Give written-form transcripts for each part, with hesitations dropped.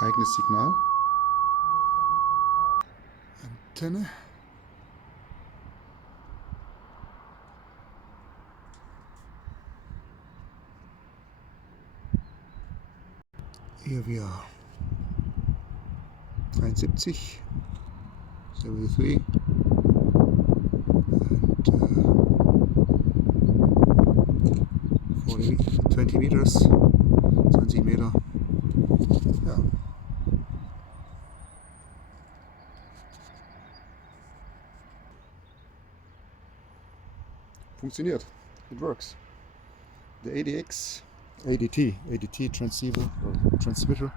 eigenes Signal. Antenne. Hier wir 73 73 and 20 meters, 20 Meter. Ja. Funktioniert. It works. The ADT transceiver or transmitter,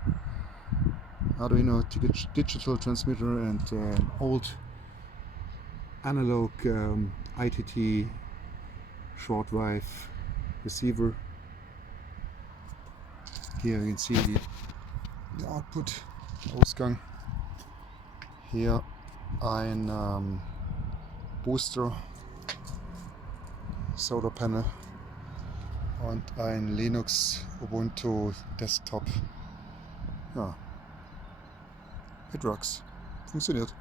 Arduino digital transmitter, and old analog ITT shortwave receiver. Here you can see the output, Ausgang. Hier ein Booster, Solar Panel und ein Linux Ubuntu Desktop. Ja, it works. Funktioniert.